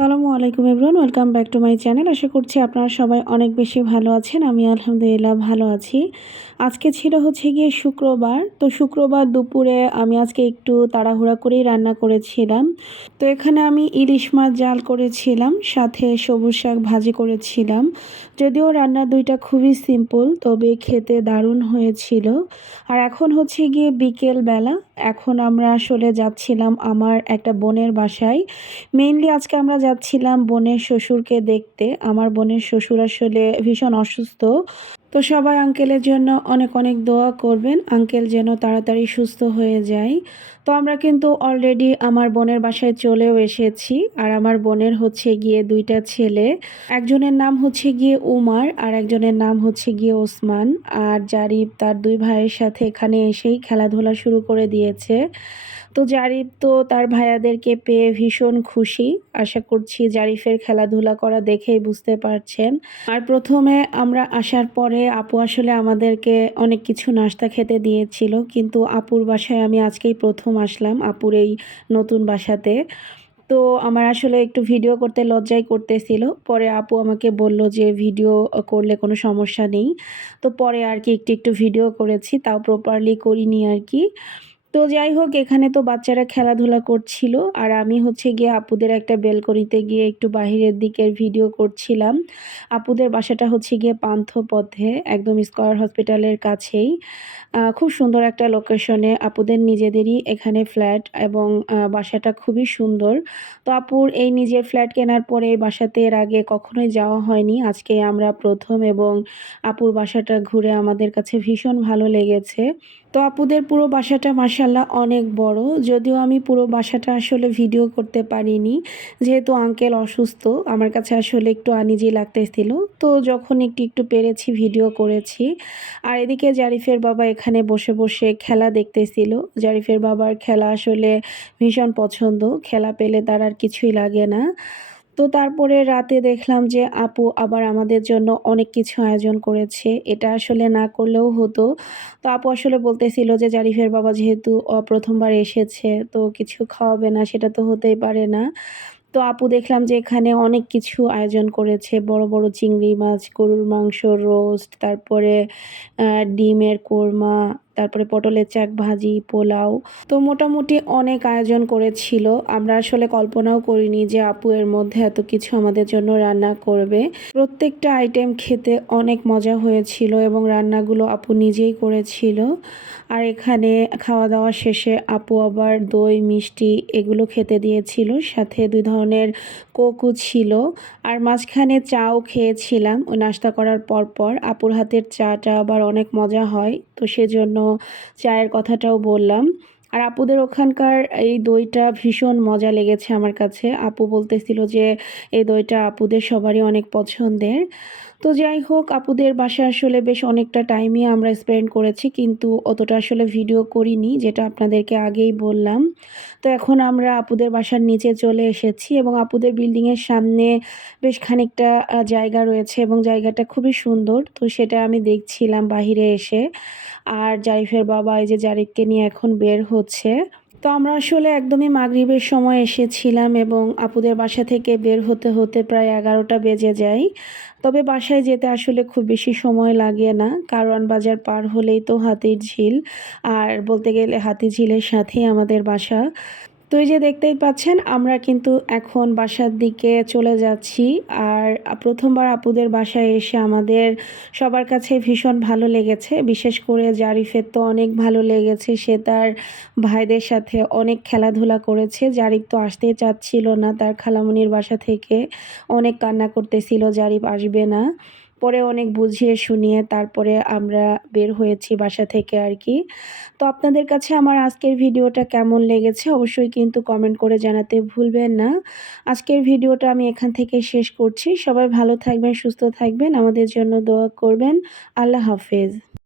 সালামু আলাইকুম everyone, welcome back to my channel. আশা করছি আপনারা সবাই অনেক বেশি ভালো আছেন, আমি আলহামদুলিল্লাহ ভালো আছি। আজকে ছিল হচ্ছে গিয়ে শুক্রবার, তো শুক্রবার দুপুরে আমি আজকে একটু তাড়াহুড়া করেই রান্না করেছিলাম। তো এখানে আমি ইলিশ মাছ জাল করেছিলাম, সাথে সবুজ শাক ভাজি করেছিলাম। যদিও রান্না দুইটা খুবই সিম্পল তবে খেতে দারুণ হয়েছিল। আর এখন হচ্ছে গিয়ে বিকেল বেলা এখন আমরা আসলে যাচ্ছিলাম আমার একটা বোনের বাসায়। মেইনলি আজকে আমরা যাচ্ছিলাম বোনের শ্বশুরকে দেখতে। আমার বোনের শ্বশুর আসলে ভীষণ অসুস্থ। তো সবাই আঙ্কেলের জন্য অনেক অনেক দোয়া করবেন। আঙ্কেল যেন তাড়াতাড়ি সুস্থ হয়ে যায়। তো আমরা কিন্তু অলরেডি আমার বোনের বাসায় চলেও এসেছি। আর আমার বোনের হচ্ছে গিয়ে দুইটা ছেলে। একজনের নাম হচ্ছে গিয়ে উমার আর একজনের নাম হচ্ছে গিয়ে ওসমান। আর জারিফ তার দুই ভাইয়ের সাথে এখানে এসেই খেলাধুলা শুরু করে দিয়েছে। তো জারিফ তো তার ভাইয়াদেরকে পেয়ে ভীষণ খুশি। আশা করছি জারিফের খেলাধুলা করা দেখেই বুঝতে পারছেন। আর প্রথমে আমরা আসার পরে আপু আসলে আমাদেরকে অনেক কিছু নাস্তা খেতে দিয়েছিল, কিন্তু আপুর বাসায় আমি আজকেই প্রথম আসলাম আপুর এই নতুন বাসাতে। তো আমার আসলে একটু ভিডিও করতে লজ্জাই করতেছিল। পরে আপু আমাকে বলল যে ভিডিও করলে কোনো সমস্যা নেই। তো পরে আর কি একটু একটু ভিডিও করেছি, তাও প্রপারলি করিনি আর কি। তো যাই হোক, এখানে তো বাচ্চারা খেলাধুলা করছিল। আর আমি হচ্ছে গিয়ে আপুদের একটা বেলকনিতে গিয়ে একটু বাহিরের দিকের ভিডিও করছিলাম। আপুদের বাসাটা হচ্ছে গিয়ে পান্থ পথে একদম স্কয়ার হসপিটালের কাছেই। খুব সুন্দর একটা লোকেশনে আপুদের নিজেদেরই এখানে ফ্ল্যাট এবং বাসাটা খুবই সুন্দর। তো আপুর এই নিজের ফ্ল্যাট কেনার পরে এই বাসাতে এর আগে কখনোই যাওয়া হয়নি। আজকে আমরা প্রথম এবং আপুর বাসাটা ঘুরে আমাদের কাছে ভীষণ ভালো লেগেছে। তো আপুদের পুরো বাসাটা মাসাল্লাহ অনেক বড়। যদিও আমি পুরো বাসাটা আসলে ভিডিও করতে পারিনি, যেহেতু আঙ্কেল অসুস্থ, আমার কাছে আসলে একটু আনিজি লাগতেছিল। তো যখন একটু একটু পেরেছি ভিডিও করেছি। আর এদিকে জারিফের বাবা এখানে বসে বসে খেলা দেখতেছিল। জারিফের বাবার খেলা আসলে ভীষণ পছন্দ, খেলা পেলে তার আর কিছুই লাগে না। তো তারপরে রাতে দেখলাম যে আপু আবার আমাদের জন্য অনেক কিছু আয়োজন করেছে। এটা আসলে না করলেও হতো। তো আপু আসলে বলতেছিল যে জারিফের বাবা যেহেতু প্রথমবার এসেছে, তো কিছু খাওয়াবে না, সেটা তো হতেই পারে না। তো আপু দেখলাম যে এখানে অনেক কিছু আয়োজন করেছে। বড় বড় চিংড়ি মাছ, গরুর মাংস, রোস্ট, তারপরে ডিমের কোরমা তারপরে পটলের চাক ভাজি, পোলাও। তো মোটামুটি অনেক আয়োজন করেছিল। আমরা আসলে কল্পনাও করিনি যে আপু এর মধ্যে এত কিছু আমাদের জন্য রান্না করবে। প্রত্যেকটা আইটেম খেতে অনেক মজা হয়েছিল এবং রান্নাগুলো আপু নিজেই করেছিল। আর এখানে খাওয়া দাওয়া শেষে আপু আবার দই, মিষ্টি এগুলো খেতে দিয়েছিল। সাথে দুই ধরনের কোকও ছিল। আর মাঝখানে চাও খেয়েছিলাম। ওই নাস্তা করার পর পর আপুর হাতের চাটা আবার অনেক মজা হয়। তো সেজন্য চায়ের কথাটাও বললাম। আর আপুদের ওখানকার এই দইটা ভীষণ মজা লেগেছে আমার কাছে। আপু বলতেছিল যে, এই দইটা আপুদের সবারই অনেক পছন্দের। তো যাই হোক, আপুদের বাসা আসলে বেশ অনেকটা টাইমই আমরা স্পেন্ড করেছি, কিন্তু অতটা আসলে ভিডিও করিনি, যেটা আপনাদেরকে আগেই বললাম। তো এখন আমরা আপুদের বাসার নিচে চলে এসেছি এবং আপুদের বিল্ডিংয়ের সামনে বেশ খানিকটা জায়গা রয়েছে এবং জায়গাটা খুবই সুন্দর। তো সেটা আমি দেখছিলাম বাহিরে এসে। আর জারিফের বাবা এই যে জারিফকে নিয়ে এখন বের হচ্ছে। তো আমরা আসলে একদমই মাগরীবের সময় এসেছিলাম এবং আপুদের বাসা থেকে বের হতে হতে প্রায় এগারোটা বেজে যায়। তবে বাসায় যেতে আসলে খুব বেশি সময় লাগে না, কারণ বাজার পার হলেই তো হাতির ঝিল। আর বলতে গেলে হাতি ঝিলের সাথেই আমাদের বাসা। তো এই যে দেখতেই পাচ্ছেন, আমরা কিন্তু এখন বাসার দিকে চলে যাচ্ছি। আর প্রথমবার আপুদের বাসায় এসে আমাদের সবার কাছে ভীষণ ভালো লেগেছে। বিশেষ করে জারিফের তো অনেক ভালো লেগেছে। সে তার ভাইদের সাথে অনেক খেলাধুলা করেছে। জারিফ তো আসতেই চাচ্ছিল না, তার খালামনির বাসা থেকে অনেক কান্না করতেছিল, জারিফ আসবে না। পরে অনেক বুঝিয়ে শুনিয়ে তারপরে আমরা বের হয়েছি বাসা থেকে আর কি। তো আপনাদের কাছে আমার আজকের ভিডিওটা কেমন লেগেছে অবশ্যই কিন্তু কমেন্ট করে জানাতে ভুলবেন না। আজকের ভিডিওটা আমি এখান থেকে শেষ করছি। সবাই ভালো থাকবেন, সুস্থ থাকবেন। আমাদের জন্য দোয়া করবেন। আল্লাহ হাফেজ।